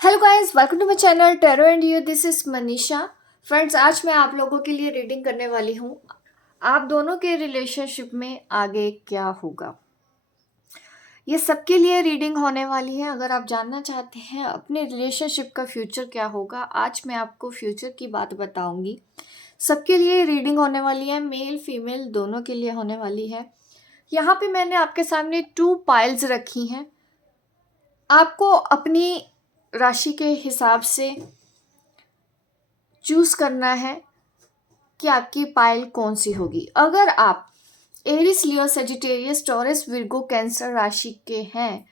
Hello guys, welcome to my channel tarot and you. This is Manisha. Friends, आज मैं आप लोगों के लिए रीडिंग करने वाली हूँ। आप दोनों के रिलेशनशिप में आगे क्या होगा, ये सबके लिए रीडिंग होने वाली है। अगर आप जानना चाहते हैं अपने रिलेशनशिप का फ्यूचर क्या होगा, आज मैं आपको फ्यूचर की बात बताऊंगी। सबके लिए रीडिंग होने वाली है, मेल फीमेल दोनों के लिए होने वाली है। यहाँ पे मैंने आपके सामने 2 पाइल्स रखी हैं। आपको अपनी राशि के हिसाब से चूज करना है कि आपकी पाइल कौन सी होगी। अगर आप एरिस, लियो, सेजिटेरियस, टॉरस, विर्गो, कैंसर राशि के हैं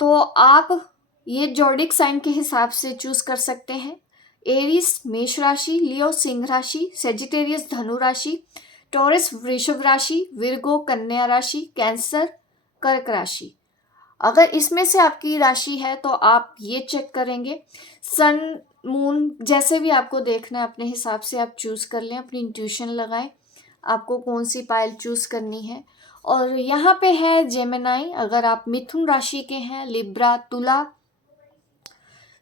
तो आप ये जोडिक साइन के हिसाब से चूज कर सकते हैं। एरिस मेष राशि, लियो सिंह राशि, सेजिटेरियस धनु राशि, टॉरस वृषभ राशि, विर्गो कन्या राशि, कैंसर कर्क राशि। अगर इसमें से आपकी राशि है तो आप ये चेक करेंगे। सन मून जैसे भी आपको देखना है अपने हिसाब से आप चूज कर लें, अपनी इंट्यूशन लगाएं आपको कौन सी पाइल चूज करनी है। और यहाँ पे है जेमिनाई, अगर आप मिथुन राशि के हैं, लिब्रा, तुला,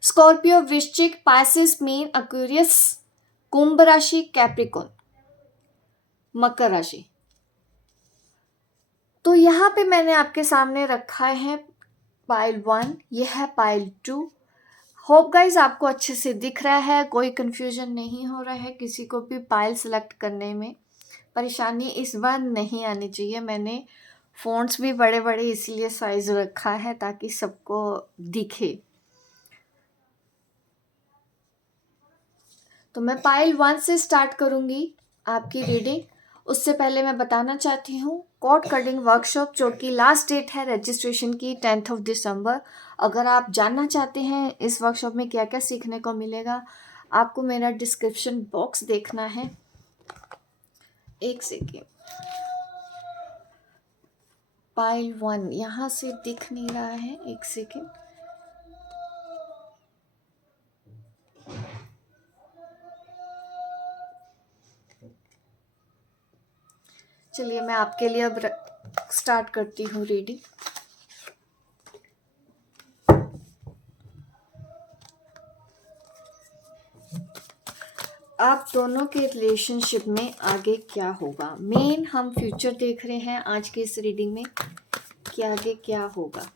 स्कॉर्पियो, वृश्चिक, पाइसिस, मीन, एक्वेरियस, कुंभ राशि, कैप्रिकॉन, मकर राशि। तो यहाँ पे मैंने आपके सामने रखा है पाइल 1, यह है पाइल 2। होप गाइज आपको अच्छे से दिख रहा है, कोई कंफ्यूजन नहीं हो रहा है, किसी को भी पाइल सेलेक्ट करने में परेशानी इस बार नहीं आनी चाहिए। मैंने फ़ॉन्ट्स भी बड़े बड़े इसलिए साइज रखा है ताकि सबको दिखे। तो मैं पाइल 1 से स्टार्ट करूंगी आपकी रीडिंग। उससे पहले मैं बताना चाहती हूँ कॉर्ड कटिंग वर्कशॉप जो कि लास्ट डेट है रजिस्ट्रेशन की 10 दिसंबर। अगर आप जानना चाहते हैं इस वर्कशॉप में क्या क्या सीखने को मिलेगा, आपको मेरा डिस्क्रिप्शन बॉक्स देखना है। एक सेकेंड, पाइल 1 यहाँ से दिख नहीं रहा है, एक सेकेंड। चलिए मैं आपके लिए अब स्टार्ट करती हूँ रीडिंग। आप दोनों के रिलेशनशिप में आगे क्या होगा, मेन हम फ्यूचर देख रहे हैं आज के इस रीडिंग में कि आगे क्या होगा।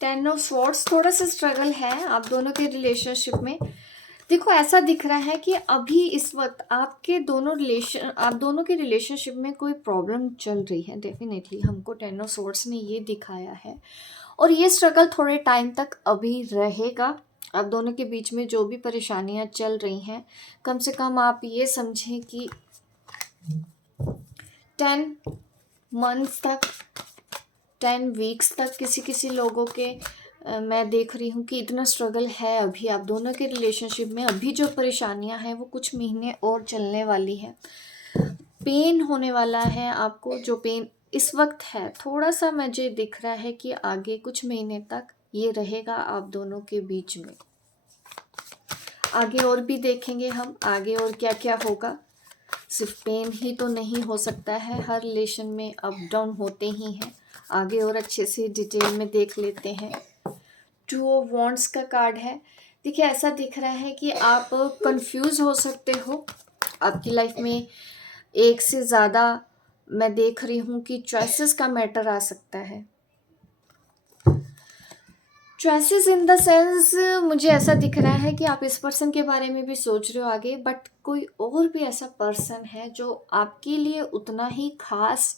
टेन ऑफ स्वॉर्ड्स, थोड़ा सा स्ट्रगल है आप दोनों के रिलेशनशिप में। देखो ऐसा दिख रहा है कि अभी इस वक्त आप दोनों के रिलेशनशिप में कोई प्रॉब्लम चल रही है। डेफिनेटली हमको टेन ऑफ स्वॉर्ड्स ने ये दिखाया है और ये स्ट्रगल थोड़े टाइम तक अभी रहेगा। आप दोनों के बीच में जो भी परेशानियां चल रही हैं, कम से कम आप ये समझें कि 10 मंथ्स तक, 10 वीक्स तक किसी किसी लोगों के मैं देख रही हूँ कि इतना स्ट्रगल है अभी आप दोनों के रिलेशनशिप में। अभी जो परेशानियां हैं वो कुछ महीने और चलने वाली है। पेन होने वाला है आपको, जो पेन इस वक्त है थोड़ा सा मुझे दिख रहा है कि आगे कुछ महीने तक ये रहेगा आप दोनों के बीच में। आगे और भी देखेंगे हम आगे और क्या क्या होगा। सिर्फ पेन ही तो नहीं हो सकता है, हर रिलेशन में अप डाउन होते ही हैं। आगे और अच्छे से डिटेल में देख लेते हैं। 2 ऑफ वॉन्ड्स का कार्ड है। देखिए ऐसा दिख रहा है कि आप कंफ्यूज हो सकते हो। आपकी लाइफ में एक से ज़्यादा मैं देख रही हूँ कि चॉइसेस का मैटर आ सकता है। चॉइसेस इन द सेंस मुझे ऐसा दिख रहा है कि आप इस पर्सन के बारे में भी सोच रहे हो आगे, बट कोई और भी ऐसा पर्सन है जो आपके लिए उतना ही खास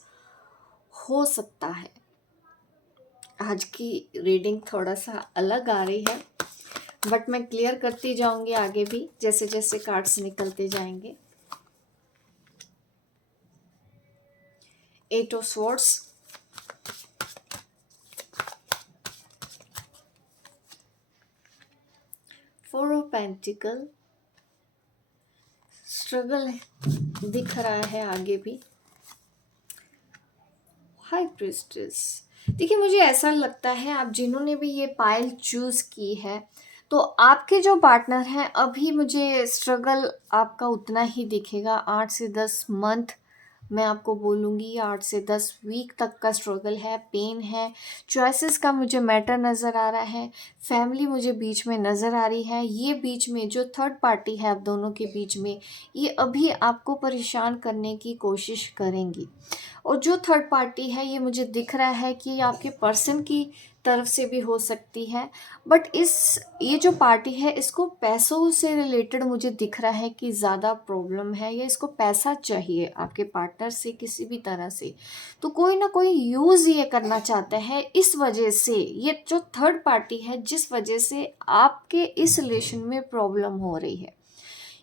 हो सकता है। आज की रीडिंग थोड़ा सा अलग आ रही है, बट मैं क्लियर करती जाऊंगी आगे भी जैसे जैसे कार्ड्स निकलते जाएंगे। 8 of swords, 4 of pentacle, struggle दिख रहा है आगे भी। हाई प्रीस्टेस, देखिए, मुझे ऐसा लगता है आप जिन्होंने भी ये पायल चूज़ की है, तो आपके जो पार्टनर हैं अभी मुझे स्ट्रगल आपका उतना ही दिखेगा 8 से 10 मंथ, मैं आपको बोलूँगी 8 से 10 वीक तक का स्ट्रगल है, पेन है, चॉइसेस का मुझे मैटर नज़र आ रहा है, फैमिली मुझे बीच में नज़र आ रही है। ये बीच में जो थर्ड पार्टी है आप दोनों के बीच में, ये अभी आपको परेशान करने की कोशिश करेंगी। और जो थर्ड पार्टी है ये मुझे दिख रहा है कि आपके पर्सन की तरफ से भी हो सकती है, बट इस ये जो पार्टी है इसको पैसों से रिलेटेड मुझे दिख रहा है कि ज़्यादा प्रॉब्लम है, या इसको पैसा चाहिए आपके पार्टनर से किसी भी तरह से। तो कोई ना कोई यूज़ ये करना चाहता है, इस वजह से ये जो थर्ड पार्टी है जिस वजह से आपके इस रिलेशन में प्रॉब्लम हो रही है।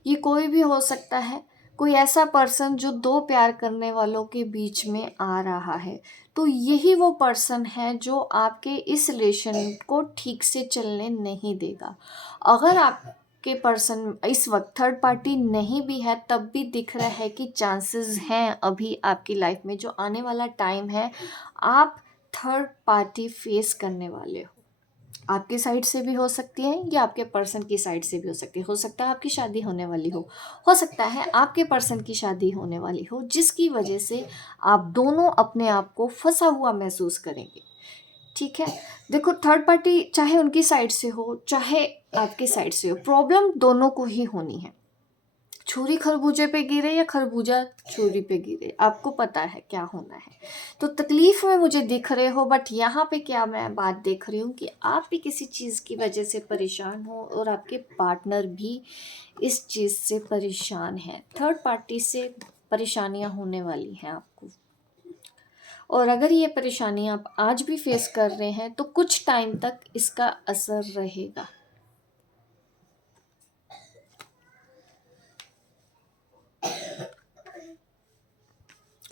ये कोई भी हो सकता है, कोई ऐसा पर्सन जो दो प्यार करने वालों के बीच में आ रहा है। तो यही वो पर्सन है जो आपके इस रिलेशन को ठीक से चलने नहीं देगा। अगर आपके पर्सन इस वक्त थर्ड पार्टी नहीं भी है तब भी दिख रहा है कि चांसेस हैं अभी आपकी लाइफ में, जो आने वाला टाइम है आप थर्ड पार्टी फेस करने वाले हो। आपके साइड से भी हो सकती है या आपके पर्सन की साइड से भी हो सकती है। हो सकता है आपकी शादी होने वाली हो सकता है आपके पर्सन की शादी होने वाली हो, जिसकी वजह से आप दोनों अपने आप को फंसा हुआ महसूस करेंगे। ठीक है? देखो, थर्ड पार्टी चाहे उनकी साइड से हो, चाहे आपकी साइड से हो, प्रॉब्लम दोनों को ही होनी है। छुरी खरबूजे पे गिरे या खरबूजा छुरी पे गिरे, आपको पता है क्या होना है। तो तकलीफ में मुझे दिख रहे हो, बट यहाँ पे क्या मैं बात देख रही हूँ कि आप भी किसी चीज़ की वजह से परेशान हो और आपके पार्टनर भी इस चीज़ से परेशान है। थर्ड पार्टी से परेशानियाँ होने वाली हैं आपको, और अगर ये परेशानी आप आज भी फेस कर रहे हैं तो कुछ टाइम तक इसका असर रहेगा।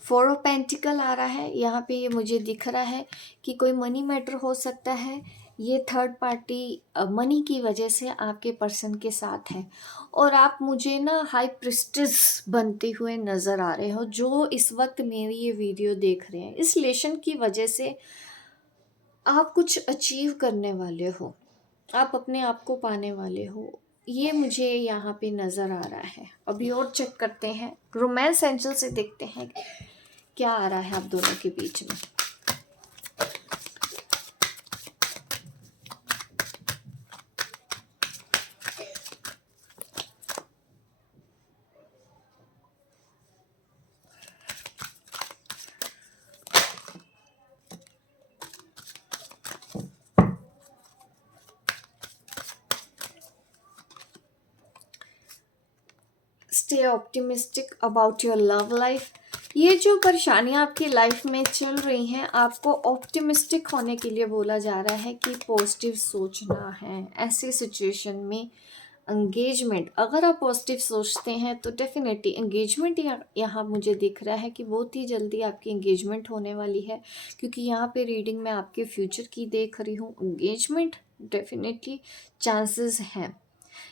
फोर ऑफ पेंटिकल आ रहा है यहाँ पे, ये मुझे दिख रहा है कि कोई मनी मैटर हो सकता है। ये थर्ड पार्टी मनी की वजह से आपके पर्सन के साथ है, और आप मुझे ना हाई प्रिस्टिस बनते हुए नज़र आ रहे हो जो इस वक्त मेरी ये वीडियो देख रहे हैं। इस रिलेशन की वजह से आप कुछ अचीव करने वाले हो, आप अपने आप को पाने वाले हो, ये मुझे यहाँ पे नज़र आ रहा है। अभी और चेक करते हैं, रोमांस एंजल से देखते हैं क्या आ रहा है आप दोनों के बीच में। Stay optimistic about your love life. ये जो परेशानियां आपकी लाइफ में चल रही हैं, आपको ऑप्टिमिस्टिक होने के लिए बोला जा रहा है कि पॉजिटिव सोचना है ऐसी सिचुएशन में। एंगेजमेंट, अगर आप पॉजिटिव सोचते हैं तो डेफिनेटली एंगेजमेंट यहाँ मुझे दिख रहा है कि बहुत ही जल्दी आपकी एंगेजमेंट होने वाली है, क्योंकि यहाँ पे रीडिंग में आपके फ्यूचर की देख रही हूँ। एंगेजमेंट डेफिनेटली चांसेस हैं।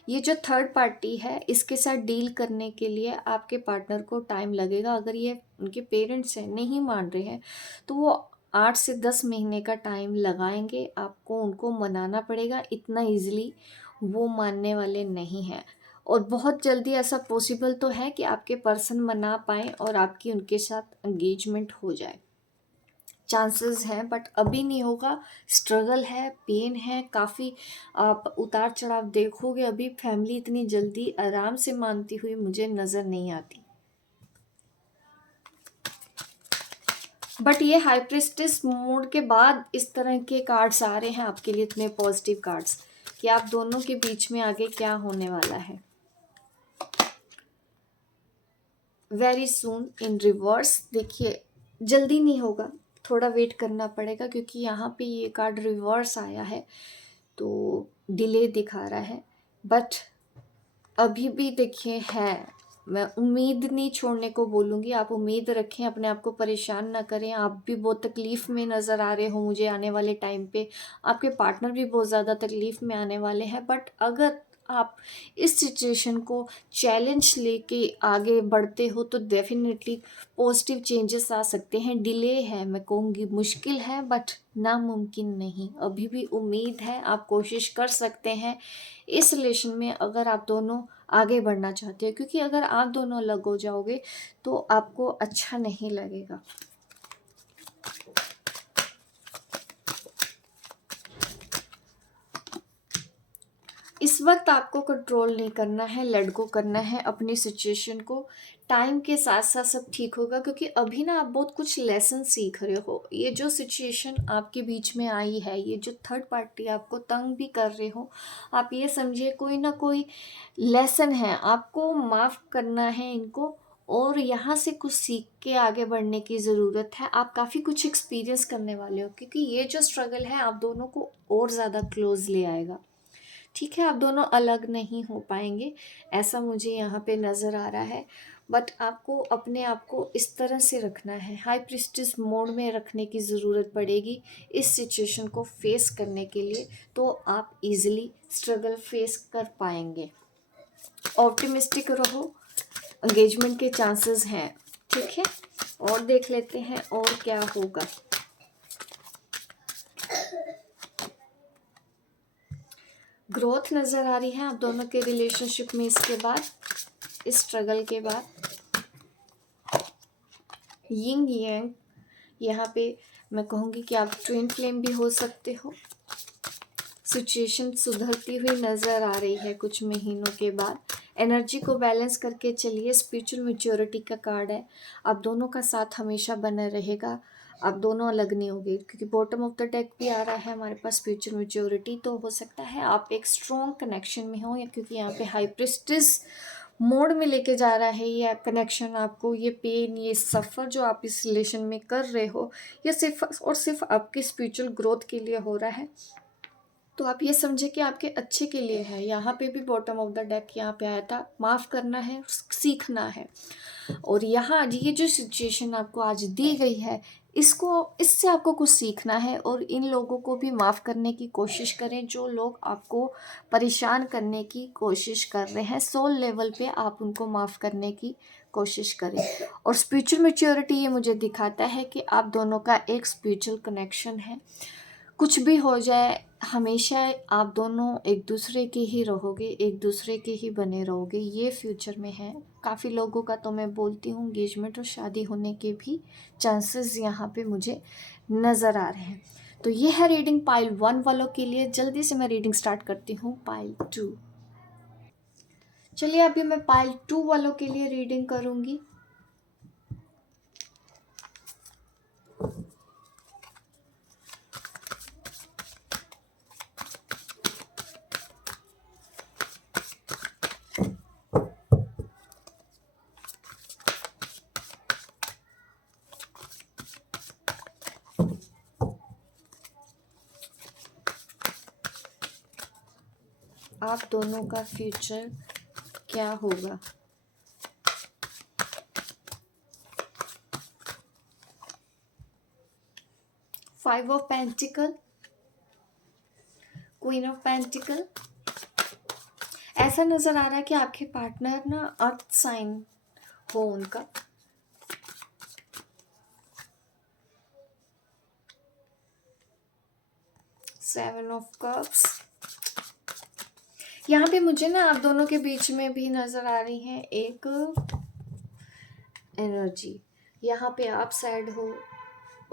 ये जो थर्ड पार्टी है इसके साथ डील करने के लिए आपके पार्टनर को टाइम लगेगा। अगर ये उनके पेरेंट्स हैं नहीं मान रहे हैं तो वो 8 से 10 महीने का टाइम लगाएंगे, आपको उनको मनाना पड़ेगा। इतना इजीली वो मानने वाले नहीं हैं, और बहुत जल्दी ऐसा पॉसिबल तो है कि आपके पर्सन मना पाएँ और आपकी उनके साथ एंगेजमेंट हो जाए। चांसेस हैं, बट अभी नहीं होगा। स्ट्रगल है, पेन है, काफ़ी आप उतार चढ़ाव देखोगे। अभी फैमिली इतनी जल्दी आराम से मानती हुई मुझे नज़र नहीं आती। बट ये हाई प्रिस्टेस मूड के बाद इस तरह के कार्ड्स आ रहे हैं आपके लिए, इतने पॉजिटिव कार्ड्स, कि आप दोनों के बीच में आगे क्या होने वाला है। वेरी सून इन रिवर्स, देखिए जल्दी नहीं होगा, थोड़ा वेट करना पड़ेगा, क्योंकि यहाँ पे ये कार्ड रिवर्स आया है तो डिले दिखा रहा है। बट अभी भी देखिए है, मैं उम्मीद नहीं छोड़ने को बोलूँगी। आप उम्मीद रखें, अपने आप को परेशान ना करें। आप भी बहुत तकलीफ़ में नज़र आ रहे हो मुझे आने वाले टाइम पे, आपके पार्टनर भी बहुत ज़्यादा तकलीफ़ में आने वाले हैं। बट अगर आप इस सिचुएशन को चैलेंज लेके आगे बढ़ते हो तो डेफिनेटली पॉजिटिव चेंजेस आ सकते हैं। डिले है, मैं कहूँगी मुश्किल है, बट नामुमकिन नहीं, अभी भी उम्मीद है, आप कोशिश कर सकते हैं इस रिलेशन में अगर आप दोनों आगे बढ़ना चाहते हो, क्योंकि अगर आप दोनों अलग हो जाओगे तो आपको अच्छा नहीं लगेगा। इस वक्त आपको कंट्रोल नहीं करना है, लेट गो करना है अपनी सिचुएशन को। टाइम के साथ साथ सब ठीक होगा, क्योंकि अभी ना आप बहुत कुछ लेसन सीख रहे हो। ये जो सिचुएशन आपके बीच में आई है, ये जो थर्ड पार्टी आपको तंग भी कर रहे हो, आप ये समझिए कोई ना कोई लेसन है, आपको माफ़ करना है इनको और यहाँ से कुछ सीख के आगे बढ़ने की ज़रूरत है। आप काफ़ी कुछ एक्सपीरियंस करने वाले हो, क्योंकि ये जो स्ट्रगल है आप दोनों को और ज़्यादा क्लोज ले आएगा। ठीक है, आप दोनों अलग नहीं हो पाएंगे, ऐसा मुझे यहाँ पे नज़र आ रहा है। बट आपको अपने आप को इस तरह से रखना है, हाई प्रिस्टिस मोड में रखने की ज़रूरत पड़ेगी इस सिचुएशन को फेस करने के लिए, तो आप इजीली स्ट्रगल फेस कर पाएंगे। ऑप्टिमिस्टिक रहो, एंगेजमेंट के चांसेस हैं। ठीक है, और देख लेते हैं और क्या होगा। ग्रोथ नज़र आ रही है आप दोनों के रिलेशनशिप में इसके बाद, इस स्ट्रगल के बाद। यिंग यांग, यहाँ पे मैं कहूँगी कि आप ट्विन फ्लेम भी हो सकते हो। सिचुएशन सुधरती हुई नज़र आ रही है कुछ महीनों के बाद। एनर्जी को बैलेंस करके चलिए, स्पिरिचुअल मैच्योरिटी का कार्ड है। आप दोनों का साथ हमेशा बना रहेगा, आप दोनों अलग नहीं होंगे, क्योंकि बॉटम ऑफ द डेक भी आ रहा है हमारे पास स्पिरिचुअल मैच्योरिटी। तो हो सकता है आप एक स्ट्रॉन्ग कनेक्शन में हो, या क्योंकि यहाँ पे हाई प्रिस्टिस मोड में लेके जा रहा है ये कनेक्शन आपको। ये पेन, ये सफ़र जो आप इस रिलेशन में कर रहे हो, ये सिर्फ और सिर्फ आपकी स्पिरिचुअल ग्रोथ के लिए हो रहा है। तो आप ये समझे कि आपके अच्छे के लिए है। यहाँ पे भी बॉटम ऑफ द डेक यहाँ पे आया था, माफ़ करना है, सीखना है। और यहाँ आज ये जो सिचुएशन आपको आज दी गई है, इससे आपको कुछ सीखना है और इन लोगों को भी माफ़ करने की कोशिश करें जो लोग आपको परेशान करने की कोशिश कर रहे हैं। सोल लेवल पे आप उनको माफ़ करने की कोशिश करें। और स्पिरिचुअल मैच्योरिटी ये मुझे दिखाता है कि आप दोनों का एक स्पिरिचुअल कनेक्शन है। कुछ भी हो जाए, हमेशा आप दोनों एक दूसरे के ही रहोगे, एक दूसरे के ही बने रहोगे, ये फ्यूचर में है। काफ़ी लोगों का तो मैं बोलती हूँ एंगेजमेंट और शादी होने के भी चांसेस यहाँ पे मुझे नज़र आ रहे हैं। तो ये है रीडिंग पाइल 1 वालों के लिए। जल्दी से मैं रीडिंग स्टार्ट करती हूँ पाइल 2। चलिए अभी मैं पाइल 2 वालों के लिए रीडिंग करूँगी। आप दोनों का फ्यूचर क्या होगा? 5 of pentacle, queen of pentacle. ऐसा नज़र आ रहा है कि आपके पार्टनर ना अर्थ साइन हो उनका। Seven of cups. यहाँ पे मुझे ना आप दोनों के बीच में भी नज़र आ रही है एक एनर्जी। यहाँ पे आप सैड हो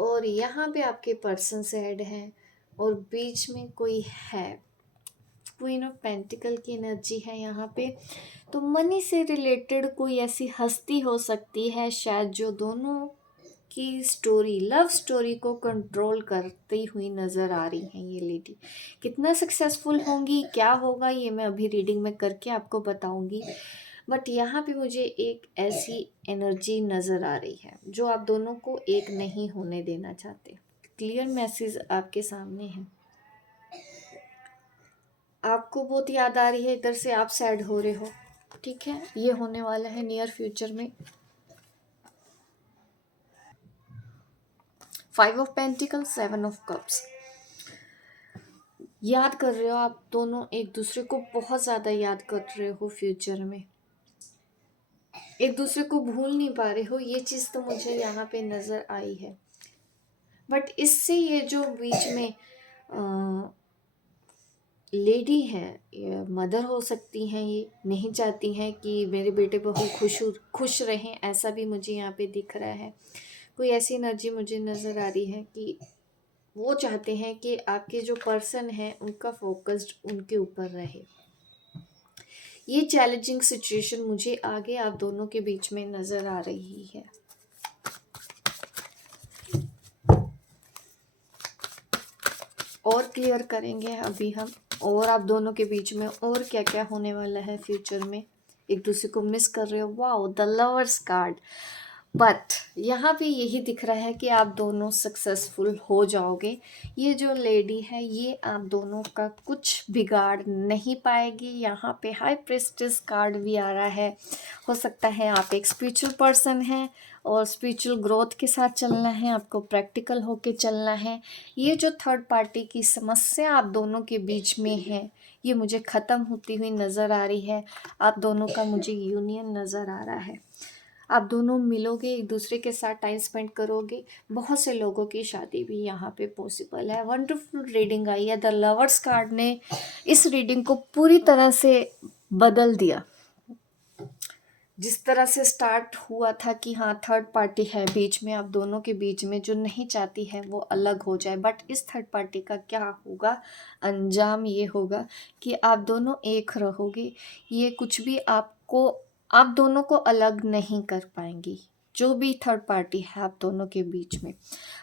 और यहाँ पे आपके पर्सन सैड हैं और बीच में कोई है। क्वीन ऑफ पेंटिकल की एनर्जी है यहाँ पे। तो मनी से रिलेटेड कोई ऐसी हस्ती हो सकती है शायद, जो दोनों की स्टोरी, लव स्टोरी को कंट्रोल करती हुई नज़र आ रही है ये लेडी। कितना सक्सेसफुल होंगी, क्या होगा, ये मैं अभी रीडिंग में करके आपको बताऊंगी। बट यहाँ पे मुझे एक ऐसी एनर्जी नज़र आ रही है जो आप दोनों को एक नहीं होने देना चाहते। क्लियर मैसेज आपके सामने है। आपको बहुत याद आ रही है, इधर से आप सैड हो रहे हो। ठीक है, ये होने वाला है नियर फ्यूचर में। 5 ऑफ पेंटिकल, 7 ऑफ कप्स। याद कर रहे हो, आप दोनों एक दूसरे को बहुत ज़्यादा याद कर रहे हो फ्यूचर में, एक दूसरे को भूल नहीं पा रहे हो, ये चीज़ तो मुझे यहाँ पे नज़र आई है। बट इससे ये जो बीच में लेडी है, ये मदर हो सकती हैं, ये नहीं चाहती हैं कि मेरे बेटे बहू खुश रहें, ऐसा भी मुझे यहाँ पे दिख रहा है। कोई ऐसी एनर्जी मुझे नज़र आ रही है कि वो चाहते हैं कि आपके जो पर्सन है उनका फोकस्ड उनके ऊपर रहे। ये चैलेंजिंग सिचुएशन मुझे आगे आप दोनों के बीच में नज़र आ रही है। और क्लियर करेंगे अभी हम, और आप दोनों के बीच में और क्या क्या होने वाला है फ्यूचर में। एक दूसरे को मिस कर रहे हो, wow the lovers card. But यहाँ पे यही दिख रहा है कि आप दोनों सक्सेसफुल हो जाओगे। ये जो लेडी है ये आप दोनों का कुछ बिगाड़ नहीं पाएगी। यहाँ पे हाई प्रेस्टिज कार्ड भी आ रहा है। हो सकता है आप एक स्पिरिचुअल पर्सन हैं और स्पिरिचुअल ग्रोथ के साथ चलना है, आपको प्रैक्टिकल होके चलना है। ये जो थर्ड पार्टी की समस्या आप दोनों के बीच में है, ये मुझे ख़त्म होती हुई नज़र आ रही है। आप दोनों का मुझे यूनियन नज़र आ रहा है। आप दोनों मिलोगे, एक दूसरे के साथ टाइम स्पेंड करोगे। बहुत से लोगों की शादी भी यहाँ पे पॉसिबल है। वंडरफुल रीडिंग आई है। द लवर्स कार्ड ने इस रीडिंग को पूरी तरह से बदल दिया। जिस तरह से स्टार्ट हुआ था कि हाँ थर्ड पार्टी है बीच में, आप दोनों के बीच में, जो नहीं चाहती है वो अलग हो जाए। बट इस थर्ड पार्टी का क्या होगा, अंजाम ये होगा कि आप दोनों एक रहोगे। ये कुछ भी आपको, आप दोनों को अलग नहीं कर पाएंगी, जो भी थर्ड पार्टी है आप दोनों के बीच में।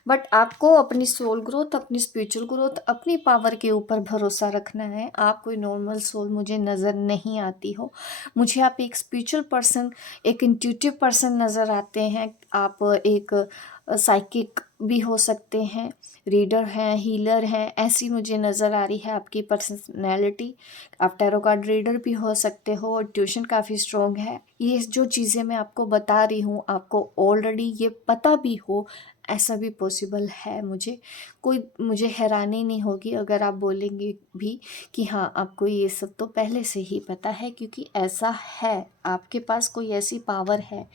बट आपको अपनी सोल ग्रोथ, अपनी स्पिरिचुअल ग्रोथ, अपनी पावर के ऊपर भरोसा रखना है। आप कोई नॉर्मल सोल मुझे नज़र नहीं आती हो। मुझे आप एक स्पिरिचुअल पर्सन, एक इंट्यूटिव पर्सन नज़र आते हैं। आप एक साइकिक भी हो सकते हैं, रीडर हैं, हीलर हैं, ऐसी मुझे नज़र आ रही है आपकी पर्सनैलिटी। आप टैरो कार्ड रीडर भी हो सकते हो और ट्यूशन काफ़ी स्ट्रॉन्ग है। ये जो चीज़ें मैं आपको बता रही हूँ आपको ऑलरेडी ये पता भी हो, ऐसा भी पॉसिबल है। मुझे हैरानी नहीं होगी अगर आप बोलेंगे भी कि हाँ आपको ये सब तो पहले से ही पता है, क्योंकि ऐसा है, आपके पास कोई ऐसी पावर है।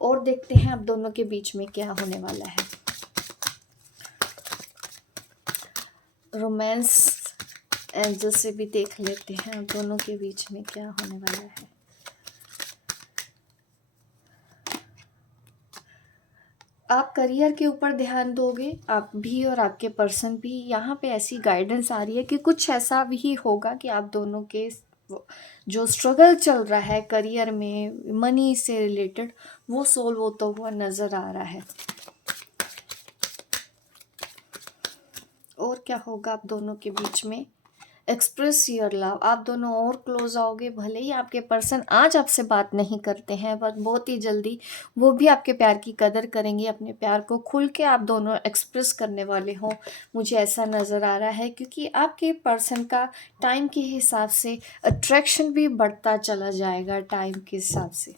और देखते हैं आप दोनों के बीच में क्या होने वाला है। रोमांस एंजल से भी देख लेते हैं आप दोनों के बीच में क्या होने वाला है। आप करियर के ऊपर ध्यान दोगे, आप भी और आपके पर्सन भी। यहाँ पे ऐसी गाइडेंस आ रही है कि कुछ ऐसा भी होगा कि आप दोनों के जो स्ट्रगल चल रहा है करियर में, मनी से रिलेटेड, वो सोल्व होता हुआ नज़र आ रहा है। और क्या होगा आप दोनों के बीच में, एक्सप्रेस योर लव। आप दोनों और क्लोज आओगे। भले ही आपके पर्सन आज आपसे बात नहीं करते हैं, पर बहुत ही जल्दी वो भी आपके प्यार की कदर करेंगे, अपने प्यार को खुल के आप दोनों एक्सप्रेस करने वाले हों, मुझे ऐसा नज़र आ रहा है। क्योंकि आपके पर्सन का टाइम के हिसाब से अट्रैक्शन भी बढ़ता चला जाएगा टाइम के हिसाब से।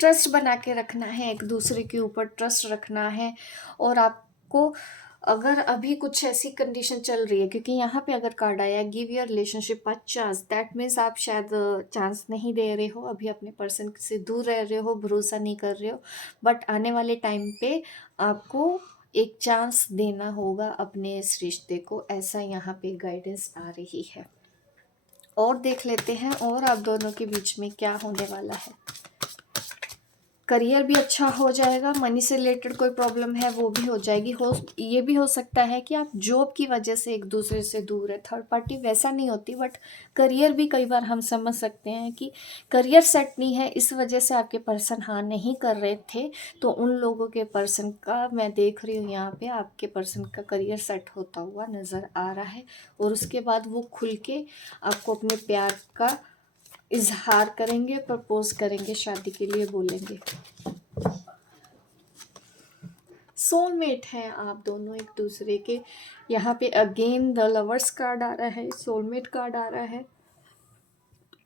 ट्रस्ट बना के रखना है, एक दूसरे के ऊपर ट्रस्ट रखना है। और आपको अगर अभी कुछ ऐसी कंडीशन चल रही है, क्योंकि यहाँ पे अगर कार्ड आया give your relationship a chance, that means आप शायद चांस नहीं दे रहे हो, अभी अपने पर्सन से दूर रह रहे हो, भरोसा नहीं कर रहे हो। बट आने वाले टाइम पे आपको एक चांस देना होगा अपने इस रिश्ते को, ऐसा यहाँ पे गाइडेंस आ रही है। और देख लेते हैं और आप दोनों के बीच में क्या होने वाला है। करियर भी अच्छा हो जाएगा, मनी से रिलेटेड कोई प्रॉब्लम है वो भी हो जाएगी। ये भी हो सकता है कि आप जॉब की वजह से एक दूसरे से दूर है। थर्ड पार्टी वैसा नहीं होती, बट करियर भी कई बार हम समझ सकते हैं कि करियर सेट नहीं है, इस वजह से आपके पर्सन हाँ नहीं कर रहे थे। तो उन लोगों के पर्सन का मैं देख रही हूँ यहाँ पे, आपके पर्सन का करियर सेट होता हुआ नज़र आ रहा है। और उसके बाद वो खुल के आपको अपने प्यार का इजहार करेंगे, प्रपोज करेंगे, शादी के लिए बोलेंगे। सोलमेट हैं आप दोनों एक दूसरे के। यहाँ पे अगेन द लवर्स कार्ड आ रहा है, सोलमेट कार्ड आ रहा है।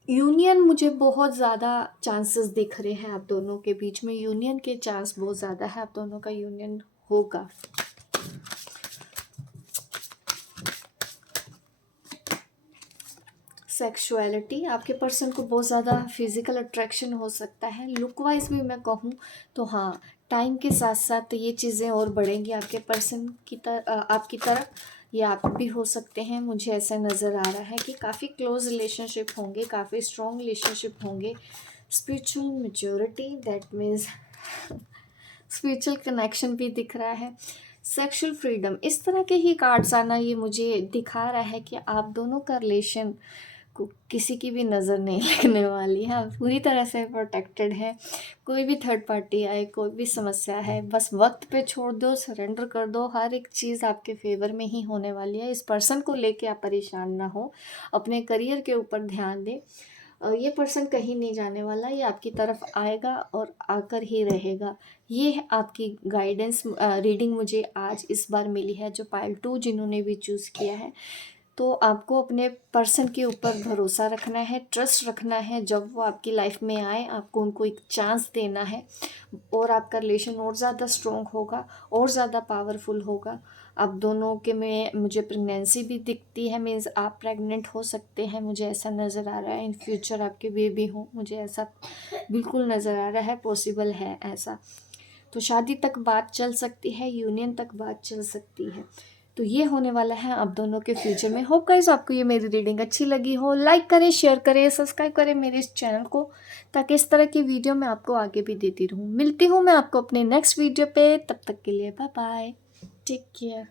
यूनियन मुझे बहुत ज़्यादा चांसेस दिख रहे हैं आप दोनों के बीच में, यूनियन के चांस बहुत ज़्यादा है, आप दोनों का यूनियन होगा। सेक्सुअलिटी, आपके पर्सन को बहुत ज़्यादा फिजिकल अट्रैक्शन हो सकता है। लुक वाइज भी मैं कहूँ तो हाँ, टाइम के साथ साथ ये चीज़ें और बढ़ेंगी आपके पर्सन की आपकी तरफ, या आप भी हो सकते हैं। मुझे ऐसा नज़र आ रहा है कि काफ़ी क्लोज रिलेशनशिप होंगे, काफ़ी स्ट्रॉन्ग रिलेशनशिप होंगे। Spiritual maturity, that means spiritual connection भी दिख रहा है। सेक्सुअल फ्रीडम, इस तरह के ही कार्ड्स आना ये मुझे दिखा रहा है कि आप दोनों का रिलेशन को किसी की भी नज़र नहीं लगने वाली है, आप पूरी तरह से प्रोटेक्टेड है। कोई भी थर्ड पार्टी आए, कोई भी समस्या है, बस वक्त पे छोड़ दो, सरेंडर कर दो, हर एक चीज़ आपके फेवर में ही होने वाली है। इस पर्सन को लेके आप परेशान ना हो, अपने करियर के ऊपर ध्यान दें। ये पर्सन कहीं नहीं जाने वाला, ये आपकी तरफ आएगा और आकर ही रहेगा। ये है आपकी गाइडेंस रीडिंग मुझे आज इस बार मिली है, जो पाइल 2 जिन्होंने भी चूज़ किया है। तो आपको अपने पर्सन के ऊपर भरोसा रखना है, ट्रस्ट रखना है। जब वो आपकी लाइफ में आए, आपको उनको एक चांस देना है, और आपका रिलेशन और ज़्यादा स्ट्रॉन्ग होगा, और ज़्यादा पावरफुल होगा। आप दोनों के में मुझे प्रेगनेंसी भी दिखती है, मीन्स आप प्रेग्नेंट हो सकते हैं, मुझे ऐसा नज़र आ रहा है। इन फ्यूचर आपके बेबी हो, मुझे ऐसा बिल्कुल नज़र आ रहा है, पॉसिबल है ऐसा। तो शादी तक बात चल सकती है, यूनियन तक बात चल सकती है। तो ये होने वाला है आप दोनों के फ्यूचर में। होप गाइस आपको ये मेरी रीडिंग अच्छी लगी हो। लाइक करें, शेयर करें, सब्सक्राइब करें मेरे इस चैनल को, ताकि इस तरह की वीडियो मैं आपको आगे भी देती रहूँ। मिलती हूँ मैं आपको अपने नेक्स्ट वीडियो पे, तब तक के लिए बाय बाय, टेक केयर।